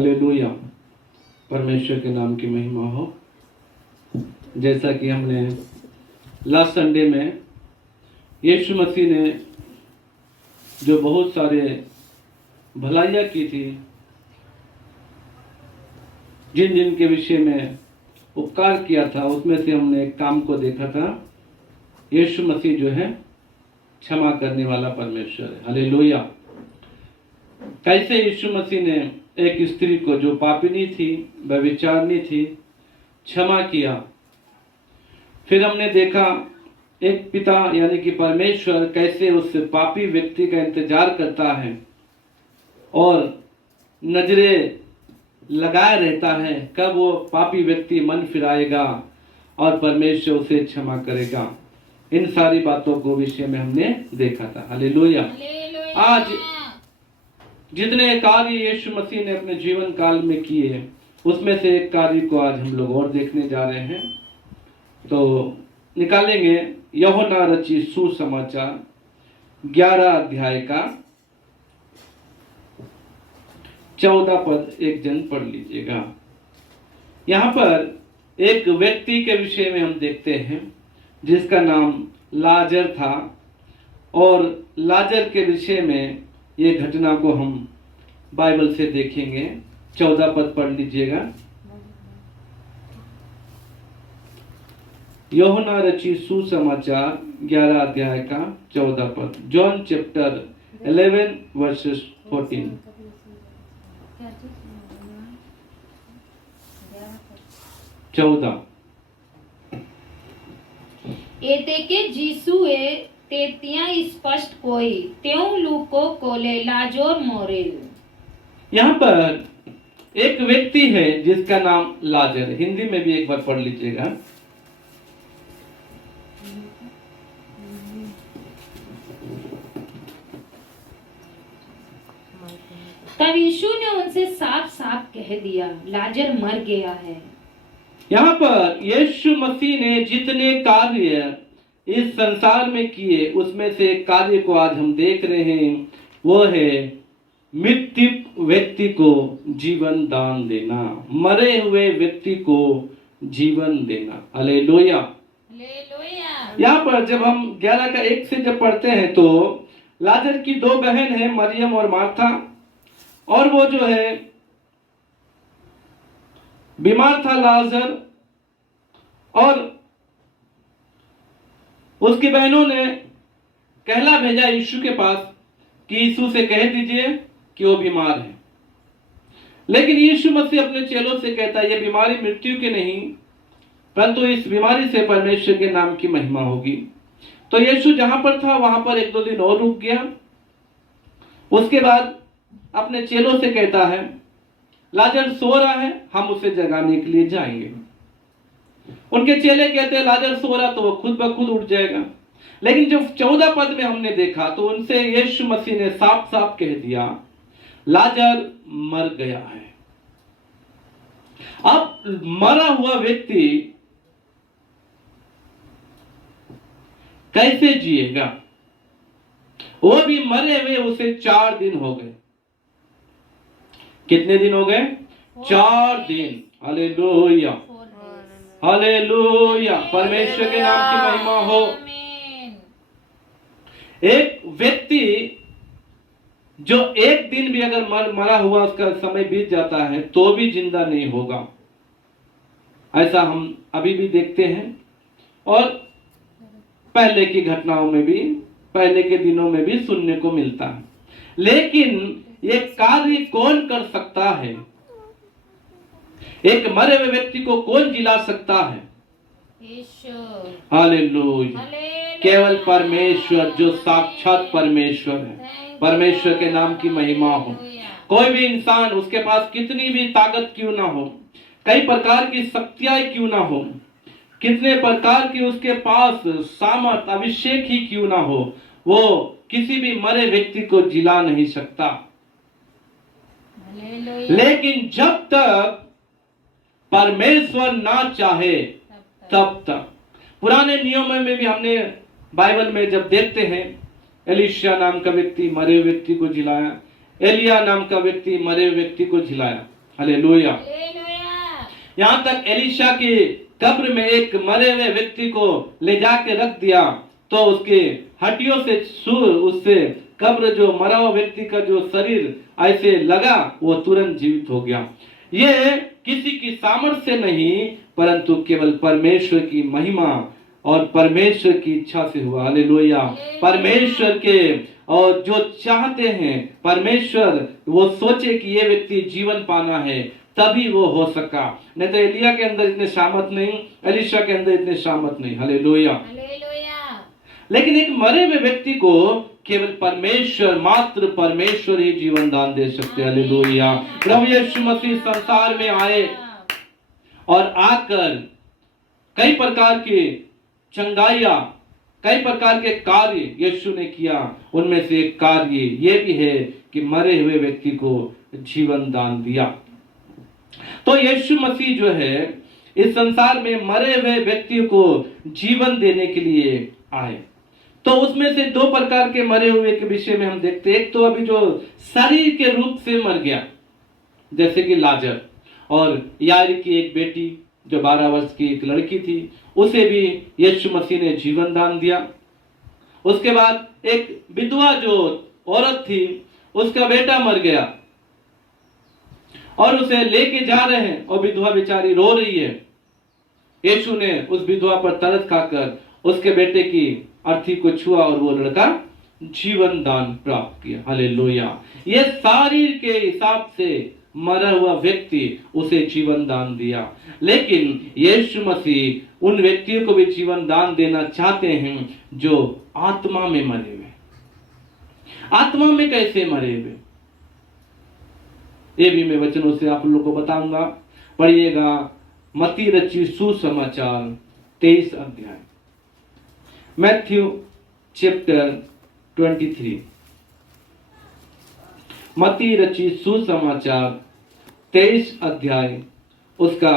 Hallelujah, परमेश्वर के नाम की महिमा हो। जैसा कि हमने लास्ट संडे में यीशु मसीह ने जो बहुत सारे भलाइयाँ की थी, जिन जिन के विषय में उपकार किया था, उसमें से हमने एक काम को देखा था। यीशु मसीह जो है क्षमा करने वाला परमेश्वर है। हालेलुया। कैसे यीशु मसीह ने एक स्त्री को जो पापिनी थी, व्यभिचारिणी थी, क्षमा किया। फिर हमने देखा एक पिता यानी कि परमेश्वर कैसे उस पापी व्यक्ति का इंतजार करता है और नजरें लगाए रहता है कब वो पापी व्यक्ति मन फिराएगा और परमेश्वर उसे क्षमा करेगा। इन सारी बातों को विषय में हमने देखा था। हालेलुया। आज जितने कार्य यीशु मसीह ने अपने जीवन काल में किए, उसमें से एक कार्य को आज हम लोग और देखने जा रहे हैं। तो निकालेंगे यूहन्ना रचित सुसमाचार 11 अध्याय का 14 पद, एक जन पढ़ लीजिएगा। यहाँ पर एक व्यक्ति के विषय में हम देखते हैं जिसका नाम लाजर था, और लाजर के विषय में ये घटना को हम बाइबल से देखेंगे। 14 पद पढ़ लीजिएगा। यूहन्ना रचित सुसमाचार 11 अध्याय का 14 पद। John chapter 11 versus 14। 14। एते के जीसुए ते ત્યાં સ્પષ્ટ કોઈ તેઓ લોકો કોલે લાજોર મોરેલ। यहाँ पर एक व्यक्ति है जिसका नाम लाजर है। हिंदी में भी एक बार पढ़ लीजिएगा। तब यीशु ने उनसे साफ साफ कह दिया, लाजर मर गया है। यहाँ पर यीशु मसीह ने जितने कार्य इस संसार में किए, उसमें से एक कार्य को आज हम देख रहे हैं, वो है मृत्यु व्यक्ति को जीवन दान देना, मरे हुए व्यक्ति को जीवन देना। हालेलुया। यहाँ पर जब हम 11 का 1 से जब पढ़ते हैं तो लाजर की 2 बहन हैं, मरियम और मार्था, और वो जो है बीमार था लाजर, और उसकी बहनों ने कहला भेजा यीशु के पास कि यीशु से कह दीजिए कि वो बीमार है। लेकिन यीशु मसीह अपने चेलों से कहता है, ये बीमारी मृत्यु की नहीं, परंतु इस बीमारी से परमेश्वर के नाम की महिमा होगी। तो यीशु जहां पर था वहां पर 1-2 दिन और रुक गया। उसके बाद अपने चेलों से कहता है, लाजर सो रहा है, हम उसे जगाने के लिए जाएंगे। उनके चेले कहते हैं लाजर सो रहा तो वो खुद ब खुद उठ जाएगा। लेकिन जब 14 पद में हमने देखा तो उनसे यीशु मसीह ने साफ साफ कह दिया, लाजर मर गया है। अब मरा हुआ व्यक्ति कैसे जिएगा? वो भी मरे हुए उसे 4 दिन हो गए। कितने दिन हो गए? 4 दिन। हालेलुया, हालेलुया, परमेश्वर के नाम की महिमा हो। एक व्यक्ति जो एक दिन भी अगर मरा हुआ उसका समय बीत जाता है तो भी जिंदा नहीं होगा। ऐसा हम अभी भी देखते हैं, और पहले की घटनाओं में भी, पहले के दिनों में भी सुनने को मिलता है। लेकिन ये कार्य कौन कर सकता है? एक मरे हुए व्यक्ति को कौन जिला सकता है? हालेलुया, केवल परमेश्वर, जो साक्षात परमेश्वर है। परमेश्वर के नाम की महिमा हो। कोई भी इंसान, उसके पास कितनी भी ताकत क्यों ना हो, कई प्रकार की शक्तियां क्यों ना हो, कितने प्रकार की उसके पास सामर्थ, अभिषेक ही क्यों ना हो, वो किसी भी मरे व्यक्ति को जिला नहीं सकता। लेकिन जब तक परमेश्वर ना चाहे तब तक। पुराने नियमों में भी हमने बाइबल में जब देखते हैं, एलिशा नाम का व्यक्ति मरे व्यक्ति को जिलाया, एलिया नाम का व्यक्ति मरे व्यक्ति को जिलाया। हालेलुया। हालेलुया। यहाँ तक एलीशा की कब्र में एक मरे हुए व्यक्ति को ले जाके रख दिया, तो उसके हड्डियों से उससे कब्र जो मरा हुआ व्यक्ति का जो शरीर ऐसे लगा, वो तुरंत जीवित हो गया। ये किसी की सामर्थ्य से नहीं, परंतु केवल परमेश्वर की महिमा और परमेश्वर की इच्छा से हुआ। हालेलुया। परमेश्वर के और जो चाहते हैं परमेश्वर, वो सोचे कि ये व्यक्ति जीवन पाना है, तभी वो हो सका। नहीं तो एलिया के अंदर इतने सामर्थ नहीं, एलीशा के अंदर इतने सामर्थ नहीं। हालेलुया। हालेलुया। लेकिन एक मरे हुए व्यक्ति को केवल परमेश्वर, मात्र परमेश्वर ही जीवन दान दे सकते। हालेलुया। प्रभु यीशु मसीह संसार में आए और आकर कई प्रकार के चंगाइयां, कई प्रकार के कार्य यीशु ने किया। उनमें से एक कार्य ये भी है कि मरे हुए व्यक्ति को जीवन दान दिया। तो यीशु मसीह जो है इस संसार में मरे हुए व्यक्ति को जीवन देने के लिए आए। तो उसमें से दो प्रकार के मरे हुए के विषय में हम देखते हैं। एक तो अभी जो शरीर के रूप से मर गया, जैसे कि लाजर, और यार की एक बेटी जो 12 वर्ष की एक लड़की थी, उसे भी यीशु मसीह ने जीवन दान दिया। उसके बाद एक विधवा जो औरत थी, उसका बेटा मर गया और उसे लेके जा रहे हैं और विधवा बेचारी रो रही है। यीशु ने उस विधवा पर तरस खाकर उसके बेटे की अर्थी को छुआ और वो लड़का जीवन दान प्राप्त किया। हालेलुया। ये शरीर के हिसाब से मरा हुआ व्यक्ति, उसे जीवन दान दिया। लेकिन यीशु मसीह उन व्यक्तियों को भी जीवन दान देना चाहते हैं जो आत्मा में मरे हुए। आत्मा में कैसे मरे हुए, ये भी मैं वचनों से आप लोगों को बताऊंगा। पढ़िएगा मत्ती रचित सुसमाचार 23 अध्याय, मैथ्यू चैप्टर 23। मत्ती रचित सुसमाचार 23 अध्याय, उसका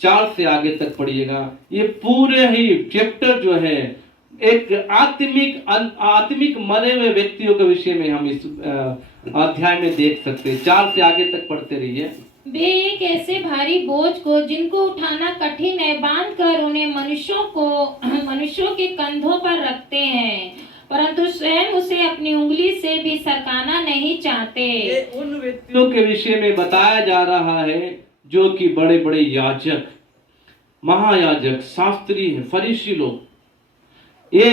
4 से आगे तक पढ़िएगा। ये पूरे ही चैप्टर जो है एक आत्मिक मरे हुए व्यक्तियों के विषय में हम इस अध्याय में देख सकते हैं। 4 से आगे तक पढ़ते रहिए। वे एक ऐसे भारी बोझ को जिनको उठाना कठिन है बांध कर उन्हें मनुष्यों के कंधों पर रखते हैं, परंतु स्वयं उसे अपनी उंगली से भी सरकाना नहीं चाहते। ये उन व्यक्तियों के विषय में बताया जा रहा है जो कि बड़े बड़े याजक, महायाजक, शास्त्री है, फरीसी लोग, ये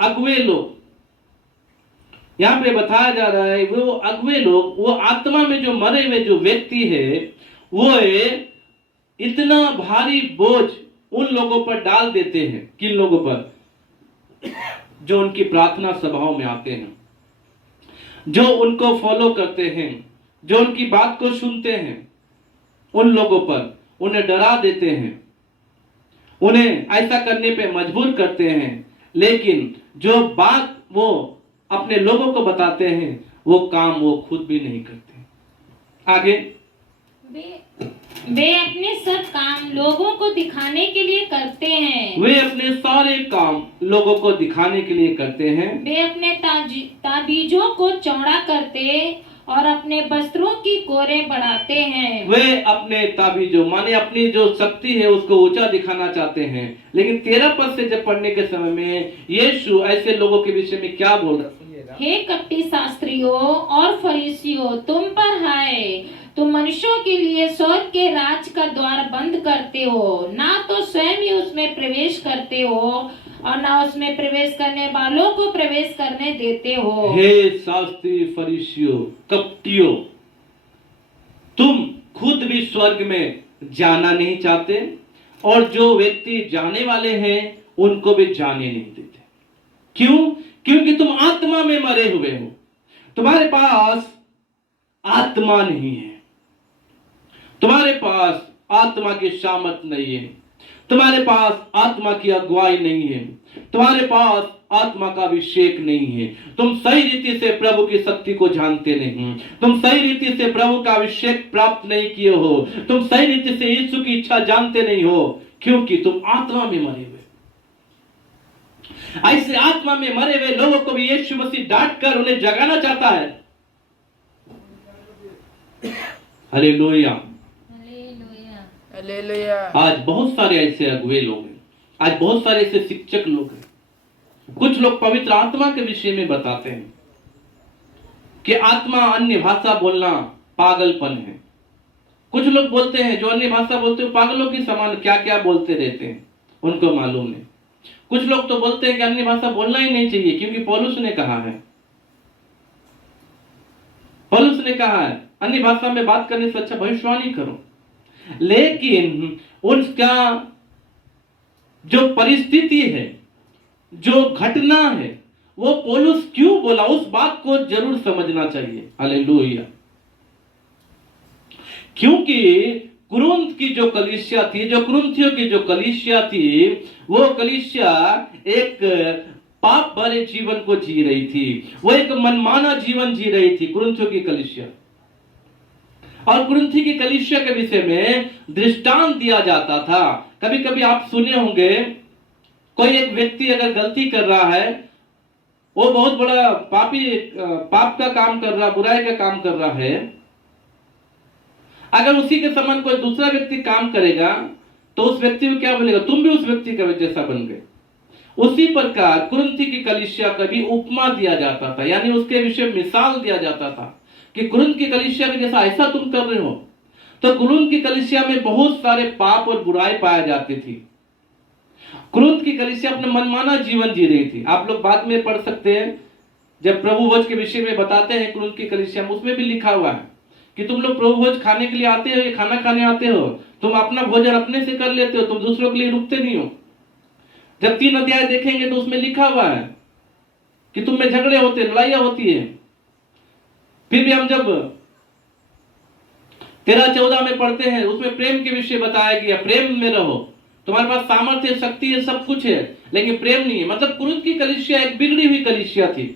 अगुवे लोग। यहाँ पे बताया जा रहा है वो अगुवे लोग, वो आत्मा में जो मरे हुए जो व्यक्ति है, वो इतना भारी बोझ उन लोगों पर डाल देते हैं। किन लोगों पर? जो उनकी प्रार्थना सभाओं में आते हैं, जो उनको फॉलो करते हैं, जो उनकी बात को सुनते हैं, उन लोगों पर उन्हें डरा देते हैं, उन्हें ऐसा करने पे मजबूर करते हैं। लेकिन जो बात वो अपने लोगों को बताते हैं, वो काम वो खुद भी नहीं करते। आगे, वे अपने सब काम लोगों को दिखाने के लिए करते हैं। वे अपने सारे काम लोगों को दिखाने के लिए करते हैं। वे अपने ताबीजों को चौड़ा करते और अपने वस्त्रों की कोरें बढ़ाते हैं। वे अपने ताबीजों माने अपनी जो शक्ति है उसको ऊंचा दिखाना चाहते हैं। लेकिन 13 पद से जब पढ़ने के समय में यीशु ऐसे लोगों के विषय में क्या बोल रहा है? हे कपटी शास्त्रियों और फरीसियों, तुम पर हाय, तुम मनुष्यों के लिए स्वर्ग के राज का द्वार बंद करते हो, ना तो स्वयं ही उसमें प्रवेश करते हो और ना उसमें प्रवेश करने वालों को प्रवेश करने देते हो। हे शास्त्री, फरीसियों, कपटियों, तुम खुद भी स्वर्ग में जाना नहीं चाहते और जो व्यक्ति जाने वाले हैं उनको भी जाने नहीं देते। क्यों? क्योंकि तुम आत्मा में मरे हुए हो, तुम्हारे पास आत्मा नहीं है, तुम्हारे पास आत्मा की सामर्थ नहीं है, तुम्हारे पास आत्मा की अगुवाई नहीं है, तुम्हारे पास आत्मा का अभिषेक नहीं है, तुम सही रीति से प्रभु की शक्ति को जानते नहीं, तुम सही रीति से प्रभु का अभिषेक प्राप्त नहीं किए हो, तुम सही रीति से यीशु की इच्छा जानते नहीं हो, क्योंकि तुम आत्मा में मरे हुए। ऐसे आत्मा में मरे हुए लोगों को भी यीशु मसीह डांट कर उन्हें जगाना चाहता है। हालेलुया। हालेलुया। आज बहुत सारे ऐसे अगुवे लोग हैं, आज बहुत सारे ऐसे शिक्षक लोग हैं। कुछ लोग पवित्र आत्मा के विषय में बताते हैं कि आत्मा अन्य भाषा बोलना पागलपन है। कुछ लोग बोलते हैं जो अन्य भाषा बोलते हैं पागलों की समान क्या क्या बोलते रहते हैं, उनको मालूम नहीं। कुछ लोग तो बोलते हैं कि अन्य भाषा बोलना ही नहीं चाहिए क्योंकि पौलुस ने कहा है, पौलुस ने कहा है अन्य भाषा में बात करने से अच्छा भविष्यवाणी करो। लेकिन उसका जो परिस्थिति है, जो घटना है, वो पौलुस क्यों बोला, उस बात को जरूर समझना चाहिए। हालेलुया। क्योंकि कुरिन्थ की जो कलीसिया थी, जो कुरिन्थियों की जो कलीसिया थी, वो कलीसिया एक पाप भरे जीवन को जी रही थी, वो एक मनमाना जीवन जी रही थी कुरिन्थियों की कलीसिया। और कुरिन्थी की कलीसिया के विषय में दृष्टांत दिया जाता था। कभी कभी आप सुने होंगे, कोई एक व्यक्ति अगर गलती कर रहा है, वो बहुत बड़ा पाप का काम कर रहा, बुराई का काम कर रहा है, अगर उसी के समान कोई दूसरा व्यक्ति काम करेगा तो उस व्यक्ति को क्या बोलेगा, तुम भी उस व्यक्ति का जैसा बन गए। उसी प्रकार कुरिन्थी की कलीसिया का भी उपमा दिया जाता था, यानी उसके विषय में मिसाल दिया जाता था कि कुरिन्थ की कलीसिया के जैसा ऐसा तुम कर रहे हो। तो कुरिन्थ की कलीसिया में बहुत सारे पाप और बुराई पाया जाती थी। कुरिन्थ की कलीसिया अपना मनमाना जीवन जी रही थी। आप लोग बाद में पढ़ सकते हैं, जब प्रभु भोज के विषय में बताते हैं कुरिन्थ की कलीसिया में, उसमें भी लिखा हुआ है कि तुम लोग प्रभु भोज खाने के लिए आते हो, ये खाना खाने आते हो, तुम अपना भोजन अपने से कर लेते हो, तुम दूसरों के लिए रुकते नहीं हो। जब 3 अध्याय देखेंगे तो उसमें लिखा हुआ है कि तुम में झगड़े होते, लड़ाइयां होती है। फिर भी हम जब 13-14 में पढ़ते हैं, उसमें प्रेम के विषय बताया गया, प्रेम में रहो, तुम्हारे पास सामर्थ्य, शक्ति है, सब कुछ है, लेकिन प्रेम नहीं है। मतलब कुरिन्थ की कलीसिया एक बिगड़ी हुई कलीसिया थी।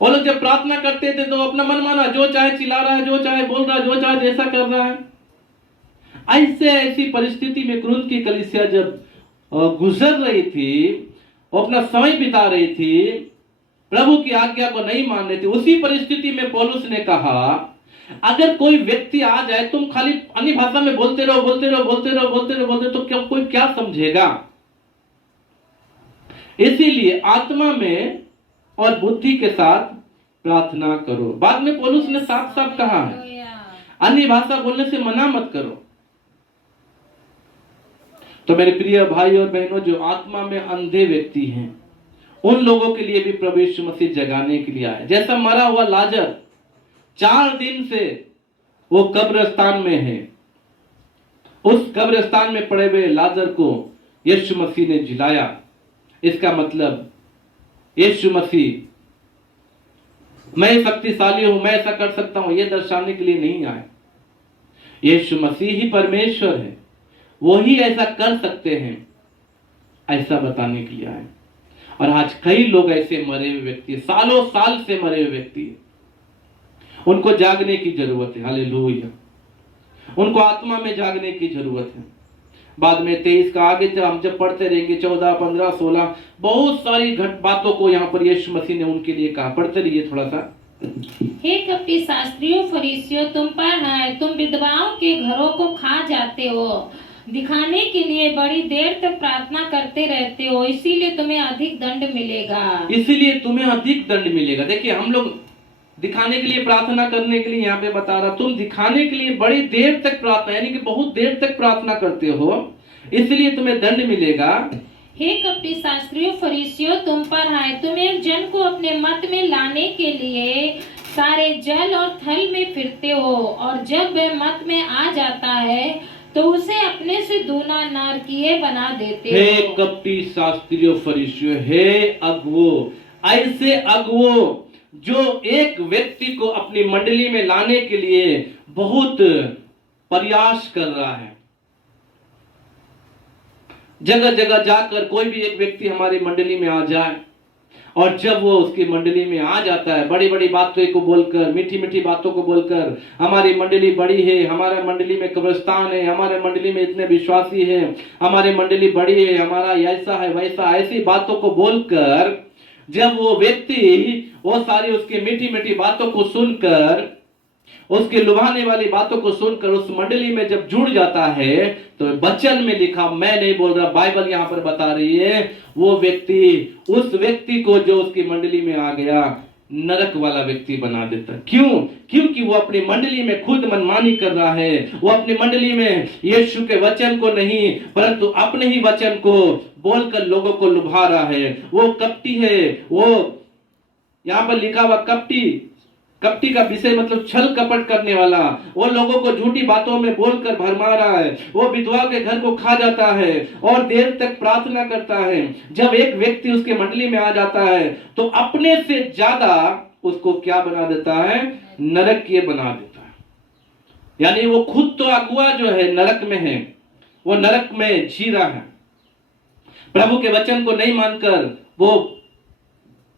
वो लोग जब प्रार्थना करते थे तो अपना मन माना, जो चाहे चिल्ला रहा है, जो चाहे बोल रहा है, जो चाहे जैसा कर रहा है। ऐसी परिस्थिति में कुरिन्थ की कलीसिया जब गुजर रही थी, वो अपना समय बिता रही थी, प्रभु की आज्ञा को नहीं मान रही थी, उसी परिस्थिति में पौलुस ने कहा, अगर कोई व्यक्ति आ जाए, तुम खाली अन्य भाषा में बोलते रहो, बोलते रहो, बोलते रहो, बोलते रहो, बोलते रहो, तो कोई क्या समझेगा। इसीलिए आत्मा में और बुद्धि के साथ प्रार्थना करो। बाद में पौलुस ने साफ साफ कहा है, अन्य भाषा बोलने से मना मत करो। तो मेरे प्रिय भाई और बहनों, जो आत्मा में अंधे व्यक्ति हैं, उन लोगों के लिए भी प्रभु यीशु मसीह जगाने के लिए आए। जैसा मरा हुआ लाजर 4 दिन से वो कब्रिस्तान में है, उस कब्रिस्तान में पड़े हुए लाजर को यीशु मसीह ने जिलाया। इसका मतलब यीशु मसीह मैं शक्तिशाली हूं, मैं ऐसा कर सकता हूं, यह दर्शाने के लिए नहीं आए। यीशु मसीह ही परमेश्वर है, वो ही ऐसा कर सकते हैं, ऐसा बताने के लिए आए। और आज कई लोग ऐसे मरे हुए व्यक्ति, सालों साल से मरे हुए व्यक्ति, उनको जागने की जरूरत है। हालेलुया। उनको आत्मा में जागने की जरूरत है। बाद में 23 का आगे जब पढ़ते रहेंगे, 14, 15, 16 बहुत सारी बातों को यहाँ पर यीशु मसीह ने उनके लिए कहा। पढ़ते रहिए थोड़ा सा। हे कपटी शास्त्रियों, फरीसियों, तुम पर है, तुम विधवाओं के घरों को खा जाते हो, दिखाने के लिए बड़ी देर तक प्रार्थना करते रहते हो, इसीलिए तुम्हें अधिक दंड मिलेगा। इसीलिए तुम्हें अधिक दंड मिलेगा। देखिए, हम लोग दिखाने के लिए, प्रार्थना करने के लिए यहाँ पे बता रहा, तुम दिखाने के लिए बड़ी देर तक प्रार्थना, यानी कि बहुत देर तक प्रार्थना करते हो, इसलिए तुम्हें दंड मिलेगा। हे कपटी शास्त्रियों, फरीसियों, तुम पर है, तुम एक जन को अपने मत में लाने के लिए सारे जल और थल में फिरते हो, और जब वह मत में आ जाता है तो उसे अपने से दूना नारकीय बना देते हो। हे कपटी शास्त्रियों, फरीसियों, हे अगुवो, ऐसे अगुवो जो एक व्यक्ति को अपनी मंडली में लाने के लिए बहुत प्रयास कर रहा है, जगह जगह जाकर कोई भी एक व्यक्ति हमारी मंडली में आ जाए, और जब वो उसकी मंडली में आ जाता है, बड़ी बड़ी बातों को बोलकर, मीठी मीठी बातों को बोलकर, हमारी मंडली बड़ी है, हमारे मंडली में कब्रिस्तान है, हमारे मंडली में इतने विश्वासी है, हमारी मंडली बड़ी है, हमारा ऐसा है वैसा, ऐसी बातों को बोलकर जब वो व्यक्ति वो सारी उसकी मीठी मीठी बातों को सुनकर उसके लुभाने वाली बातों को सुनकर उस मंडली में जब जुड़ जाता है, तो वचन में लिखा, मैं नहीं बोल रहा, बाइबल यहां पर बता रही है, वो व्यक्ति उस व्यक्ति को जो उसकी मंडली में आ गया नरक वाला व्यक्ति बना देता। क्यों? क्योंकि वो अपनी मंडली में खुद मनमानी कर रहा है। वो अपनी मंडली में यीशु के वचन को नहीं, परंतु अपने ही वचन को बोलकर लोगों को लुभा रहा है। वो कपटी है। वो यहां पर लिखा हुआ कपटी, कपटी का विषय मतलब छल कपट करने वाला। वो लोगों को झूठी बातों में बोलकर भरमा रहा है। वो विधवा के घर को खा जाता है और देर तक प्रार्थना करता है। जब एक व्यक्ति उसके मंडली में आ जाता है तो अपने से ज्यादा उसको क्या बना देता है? नरकीय बना देता है। यानी वो खुद तो अगुआ जो है नरक में है, वो नरक में जी रहा है। प्रभु के वचन को नहीं मानकर वो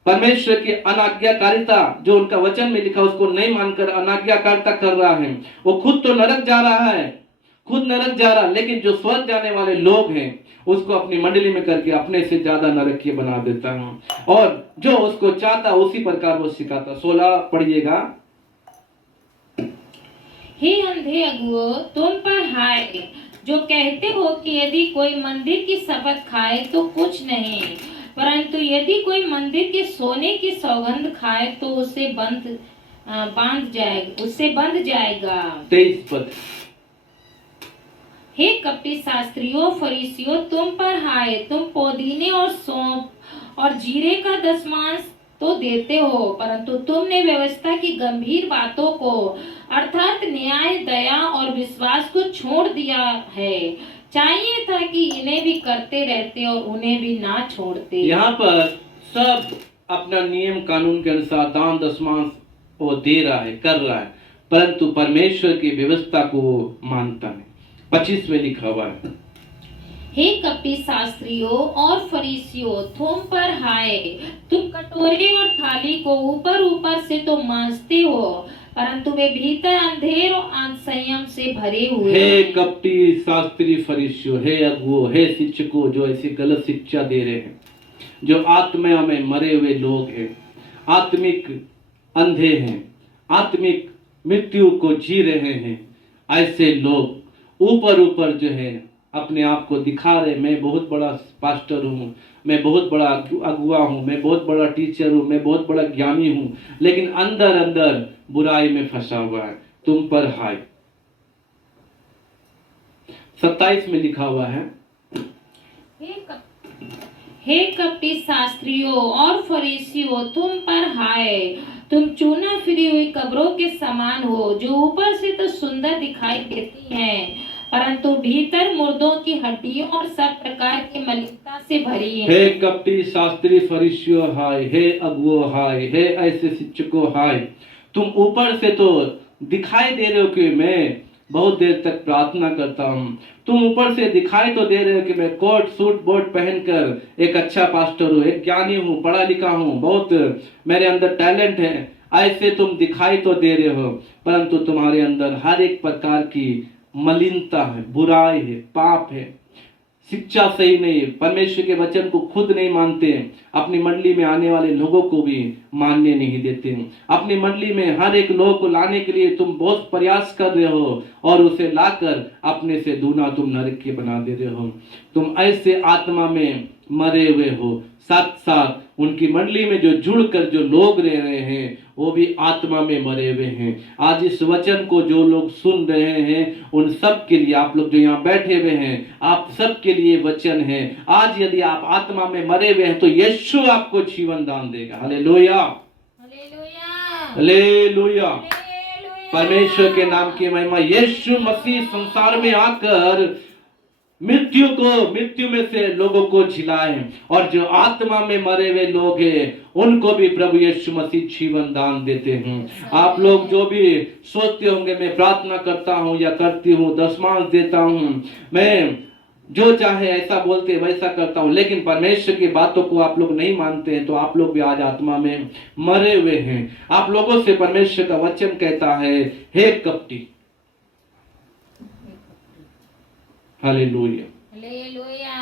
परमेश्वर की अनाज्ञाकारिता जो उनका वचन में लिखा उसको नहीं मानकर अनाज्ञाकारिता कर रहा है। वो खुद तो नरक जा रहा है, खुद नरक जा रहा, लेकिन जो स्वर्ग जाने वाले लोग हैं उसको अपनी मंडली में करके अपने से ज्यादा नरकीय बना देता है। और जो उसको चाहता उसी प्रकार वो सिखाता। 16 पढ़िएगा। हे अंधे अगुओ, तुम पर हाय, जो कहते हो कि यदि कोई मंदिर की शपथ खाए तो कुछ नहीं, परंतु यदि कोई मंदिर के सोने की सौगंध खाए तो उसे बंध जाएगा। 23 पद। हे कपटी शास्त्रियों फरीसियों, तुम पर हाय, तुम पुदीने और सौंफ और जीरे का दशमांश तो देते हो, परंतु तुमने व्यवस्था की गंभीर बातों को अर्थात न्याय, दया और विश्वास को छोड़ दिया है। चाहिए था कि इन्हें भी करते रहते और उन्हें भी ना छोड़ते। यहाँ पर सब अपना नियम कानून के अनुसार दान दशमांश वो दे रहा है, कर रहा है, परंतु परमेश्वर की व्यवस्था को मानता नहीं। 25 में लिखा हुआ है। हे कपटी शास्त्रियों और फरीसियों, तुम पर हाय, तुम कटोरे और थाली को ऊपर ऊपर से तो मांजते हो, परंतु वे भीतर अंधेर और असंयम से भरे हुए। हे कपटी शास्त्री फरीसियों, हे अगुओं, हे शिक्षकों जो ऐसी गलत शिक्षा दे रहे हैं, जो आत्मा में मरे हुए लोग हैं, आत्मिक अंधे हैं, आत्मिक मृत्यु को जी रहे हैं, ऐसे लोग ऊपर ऊपर जो है अपने आप को दिखा रहे, मैं बहुत बड़ा पास्टर हूँ, मैं बहुत बड़ा अगुआ हूँ, मैं बहुत बड़ा टीचर हूँ, मैं बहुत बड़ा ज्ञानी हूँ, लेकिन अंदर अंदर बुराई में फंसा हुआ है। तुम पर हाय। 27 में लिखा हुआ है। हे कपटी शास्त्रियों और फरीसियों, तुम पर हाय, तुम चूना फिरी हुई कब्रों के समान हो, जो ऊपर से तो सुंदर दिखाई देती हैं, परंतु भीतर मुर्दों की हड्डियों और सब प्रकार की मलिनता से भरी है। हे कपटी शास्त्री फरीसियों हाय, हे अगुओं हाय, हे ऐसे शिक्षकों हाय। तुम ऊपर से तो दिखाई दे रहे हो कि मैं बहुत देर तक प्रार्थना करता हूँ, तुम ऊपर से दिखाई तो दे रहे हो कि मैं कोट सूट बोट पहनकर एक अच्छा पास्टर हूँ, एक ज्ञानी हूँ, पढ़ा लिखा हूँ, बहुत मेरे अंदर टैलेंट है, ऐसे तुम दिखाई तो दे रहे हो, परंतु तुम्हारे अंदर हर एक प्रकार की मलिनता है, बुराई है, पाप है, शिक्षा सही नहीं है, परमेश्वर के वचन को खुद नहीं मानते हैं, अपनी मंडली में आने वाले लोगों को भी मानने नहीं देते हैं। अपनी मंडली में हर एक लोग को लाने के लिए तुम बहुत प्रयास कर रहे हो और उसे लाकर अपने से दूना तुम नरक के बना दे रहे हो। तुम ऐसे आत्मा में मरे हुए हो, साथ साथ उनकी मंडली में जो जुड़कर जो लोग रह रहे हैं वो भी आत्मा में मरे हुए हैं। आज इस वचन को जो लोग सुन रहे हैं उन सब के लिए, आप लोग जो यहाँ बैठे हुए हैं, आप सब के लिए वचन है। आज यदि आप आत्मा में मरे हुए हैं तो यीशु आपको जीवन दान देगा। Hallelujah, hallelujah, hallelujah. हालेलुया। परमेश्वर के नाम की महिमा। यीशु मसीह संसार में आकर मृत्यु में से लोगों को झिलाए, और जो आत्मा में मरे हुए लोग हैं उनको भी प्रभु यीशु मसीह जीवन दान देते हैं। आप लोग जो भी सोचते होंगे मैं प्रार्थना करता हूं या करती हूं, दशमांश देता हूं, मैं जो चाहे ऐसा बोलते वैसा करता हूं, लेकिन परमेश्वर की बातों को आप लोग नहीं मानते हैं, तो आप लोग भी आज आत्मा में मरे हुए हैं। आप लोगों से परमेश्वर का वचन कहता है, हे कपटी। Hallelujah, hallelujah.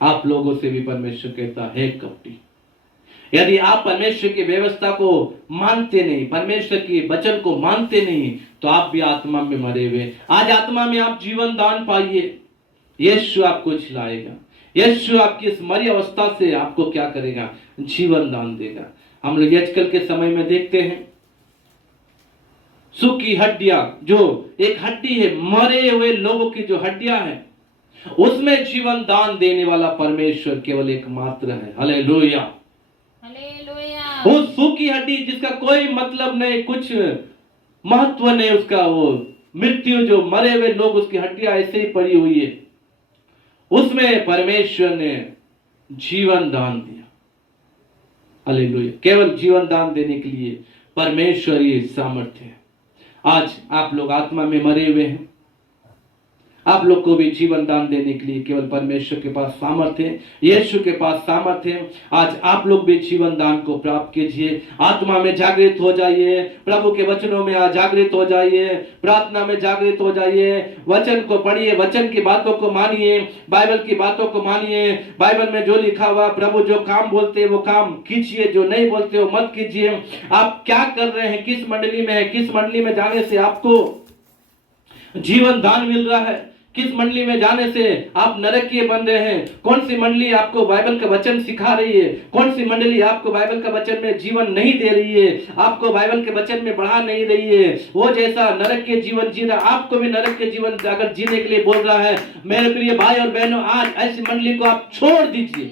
आप लोगों से भी परमेश्वर कहता है, कपटी। यदि आप परमेश्वर की व्यवस्था को मानते नहीं, परमेश्वर की वचन को मानते नहीं, तो आप भी आत्मा में मरे हुए। आज आत्मा में आप जीवन दान पाइए। यीशु आपको छिलाएगा। यीशु आपकी इस मरी अवस्था से आपको क्या करेगा? जीवन दान देगा। हम लोग आजकल के समय में देखते हैं सूखी हड्डियां, जो एक हड्डी है, मरे हुए लोगों की जो हड्डियां हैं, उसमें जीवन दान देने वाला परमेश्वर केवल एकमात्र है। Hallelujah, hallelujah. वो सूखी हड्डी जिसका कोई मतलब नहीं, कुछ महत्व नहीं उसका, वो मृत्यु, जो मरे हुए लोग उसकी हड्डियां ऐसे ही पड़ी हुई है, उसमें परमेश्वर ने जीवन दान दिया। हालेलुया, केवल जीवन दान देने के लिए परमेश्वर ही सामर्थ्य है। आज आप लोग आत्मा में मरे हुए हैं, आप लोग को भी जीवन दान देने के लिए केवल परमेश्वर के पास सामर्थ्य है, यीशु के पास सामर्थ्य है। आज आप लोग भी जीवन दान को प्राप्त कीजिए। आत्मा में जागृत हो जाइए, प्रभु के वचनों में जागृत हो जाइए, प्रार्थना में जागृत हो जाइए, वचन को पढ़िए, वचन की बातों को मानिए, बाइबल की बातों को मानिए। बाइबल में जो लिखा हुआ, प्रभु जो काम बोलते हैं वो काम कीजिए, जो नहीं बोलते वो मत कीजिए। आप क्या कर रहे हैं, किस मंडली में है, किस मंडली में जाने से आपको जीवन दान मिल रहा है, किस मंडली में जाने से आप नरकीय बन रहे हैं, कौन सी मंडली आपको बाइबल का वचन सिखा रही है, कौन सी मंडली आपको बाइबल का वचन में जीवन नहीं दे रही है, आपको बाइबल के वचन में बढ़ा नहीं रही है। वो जैसा नरक के जीवन जी रहा, आपको भी नरक के जीवन अगर जीने के लिए बोल रहा है, मेरे प्रिय भाई और बहनों, आज ऐसी मंडली को आप छोड़ दीजिए।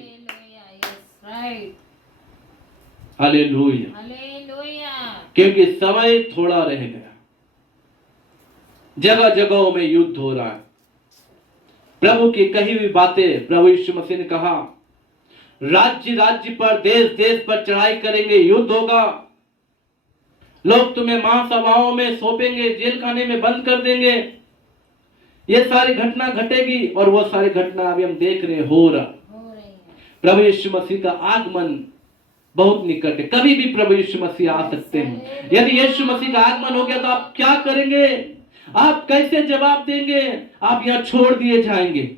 Hallelujah, hallelujah. क्योंकि समय थोड़ा रह गया, जगह जगहों में युद्ध हो रहा है। प्रभु की कही हुई बातें, प्रभु यीशु मसीह ने कहा, राज्य राज्य पर, देश देश पर चढ़ाई करेंगे, युद्ध होगा, लोग तुम्हें महासभाओं में सौंपेंगे, जेल खाने में बंद कर देंगे। ये सारी घटना घटेगी और वो सारी घटना अभी हम देख रहे हो रहा। प्रभु यीशु मसीह का आगमन बहुत निकट है, कभी भी प्रभु यीशु मसीह आ सकते हैं। यदि यीशु मसीह का आगमन हो गया तो आप क्या करेंगे? आप कैसे जवाब देंगे? आप यहां छोड़ दिए जाएंगे,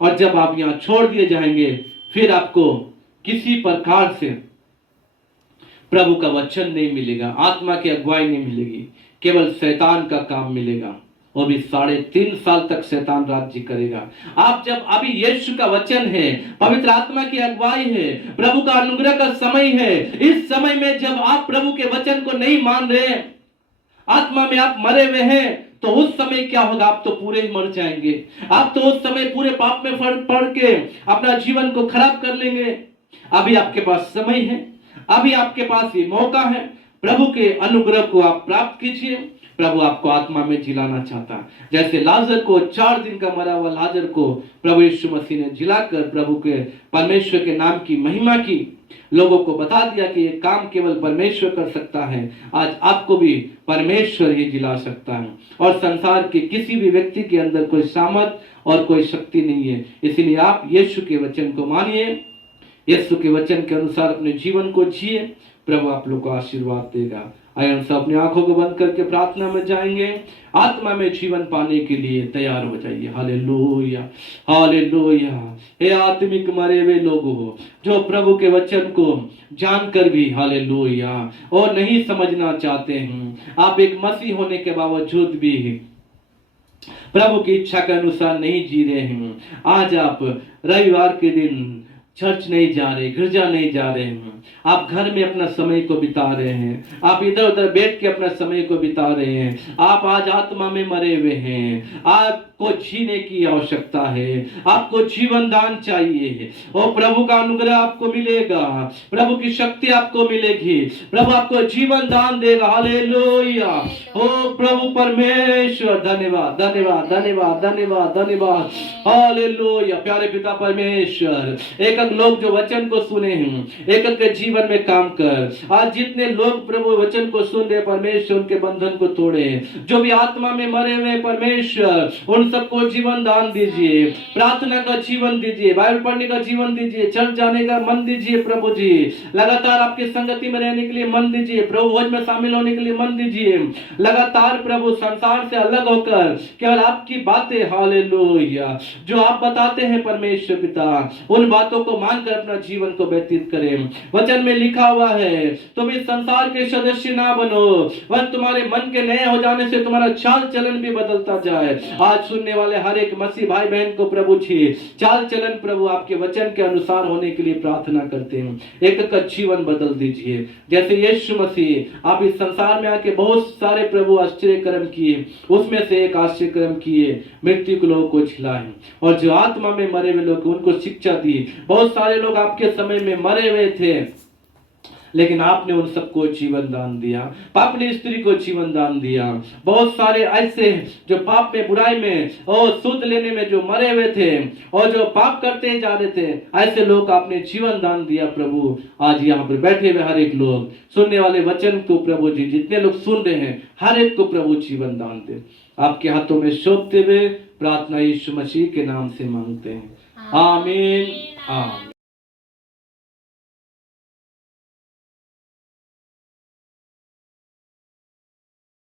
और जब आप यहां छोड़ दिए जाएंगे, फिर आपको किसी प्रकार से प्रभु का वचन नहीं मिलेगा, आत्मा की अगुवाई नहीं मिलेगी, केवल शैतान का काम मिलेगा। वो भी 3.5 साल तक शैतान राज्य करेगा। आप जब अभी यीशु का वचन है, पवित्र आत्मा की अगुवाई है, प्रभु का अनुग्रह का समय है, इस समय में जब आप प्रभु के वचन को नहीं मान रहे, आत्मा में आप मरे हुए हैं, तो उस समय क्या होगा? आप तो पूरे ही मर जाएंगे। आप तो उस समय पूरे पाप में पड़ के अपना जीवन को खराब कर लेंगे। अभी आपके पास समय है, अभी आपके पास ये मौका है, प्रभु के अनुग्रह को आप प्राप्त कीजिए। प्रभु आपको आत्मा में जिलाना चाहता है, जैसे लाजर को, 4 दिन का मरा हुआ लाजर को प्रभु यीशु मसीह ने जिलाकर प्रभु के, परमेश्वर के नाम की महिमा की, लोगों को बता दिया कि ये काम केवल परमेश्वर कर सकता है। आज आपको भी परमेश्वर ही जिला सकता है, और संसार के किसी भी व्यक्ति के अंदर कोई सामर्थ और कोई शक्ति नहीं है। इसीलिए आप यीशु के वचन को मानिए, यीशु के वचन के अनुसार अपने जीवन को जिए। प्रभु आप लोग को आशीर्वाद देगा। आइए हम सब अपनी आंखों को बंद करके प्रार्थना में जाएंगे। आत्मा में जीवन पाने के लिए तैयार हो जाइए। Hallelujah, hallelujah. हे आत्मिक मरे हुए लोग हो, जो प्रभु के वचन को जानकर भी, हालेलुया, और नहीं समझना चाहते हैं, आप एक मसीह होने के बावजूद भी प्रभु की इच्छा के अनुसार नहीं जी रहे हैं। आज आप रविवार के दिन चर्च नहीं जा रहे, गिरजा नहीं जा रहे हैं, आप घर में अपना समय को बिता रहे हैं, आप इधर उधर बैठ के अपना समय को बिता रहे हैं, आप आज आत्मा में मरे हुए हैं। आपको जीने की आवश्यकता है, आपको जीवन दान चाहिए, और प्रभु का अनुग्रह आपको मिलेगा, प्रभु की शक्ति आपको मिलेगी, प्रभु आपको जीवन दान देगा। हालेलुया। ओ प्रभु परमेश्वर, धन्यवाद, धन्यवाद, धन्यवाद, धन्यवाद, धन्यवाद। हालेलुया। प्यारे पिता परमेश्वर, एक लोग जो वचन को सुने हैं, एक के जीवन में काम कर। आज जितने लोग प्रभु वचन को सुन रहे, परमेश्वर उनके बंधन को तोड़े, जो भी आत्मा में मरे हुए परमेश्वर, उन उन सबको जीवन दान दीजिए, प्रार्थना का जीवन दीजिए, बाइबल पढ़ने का जीवन दीजिए, चर्च जाने का मन दीजिए प्रभु जी, लगातार आपकी संगति में रहने के लिए मन दीजिए, प्रभु भोज में शामिल होने के लिए मन दीजिए, लगातार प्रभु संसार से अलग होकर केवल आपकी बातें, हालेलुया, जो आप बताते हैं परमेश्वर पिता, उन बातों को मानकर अपना जीवन को व्यतीत करें। वचन में लिखा हुआ है तुम इस संसार के सदस्य ना बनो, वह तुम्हारे मन के नए हो जाने से तुम्हारा चाल चलन भी बदलता जाए। आज सुनने वाले हर एक मसीह भाई बहन को प्रभु जी चाल चलन प्रभु आपके वचन के अनुसार होने के लिए प्रार्थना करते हैं। एक का जीवन बदल दीजिए, जैसे यीशु मसीह आप इस संसार में आके बहुत सारे प्रभु आश्चर्य कर्म किए, उसमें से एक आश्चर्य कर्म किए, मृत्यु के लोगों को झिलाए, और जो आत्मा में मरे हुए लोग उनको शिक्षा दी। बहुत सारे लोग आपके समय में मरे हुए थे, लेकिन आपने उन सबको जीवन दान दिया। पापनी स्त्री को जीवन दान दिया। बहुत सारे ऐसे जो पाप में, बुराई में और सूद लेने में जो मरे हुए थे और जो पाप करते जा रहे थे, ऐसे लोग आपने जीवन दान दिया प्रभु। आज यहाँ पर बैठे हुए हर एक लोग, सुनने वाले वचन को प्रभु जी, जितने लोग सुन रहे हैं हर एक को प्रभु जीवन दान दे। आपके हाथों में सौंपते हुए प्रार्थना यीशु मसीह के नाम से मांगते हैं, आमीन आमीन।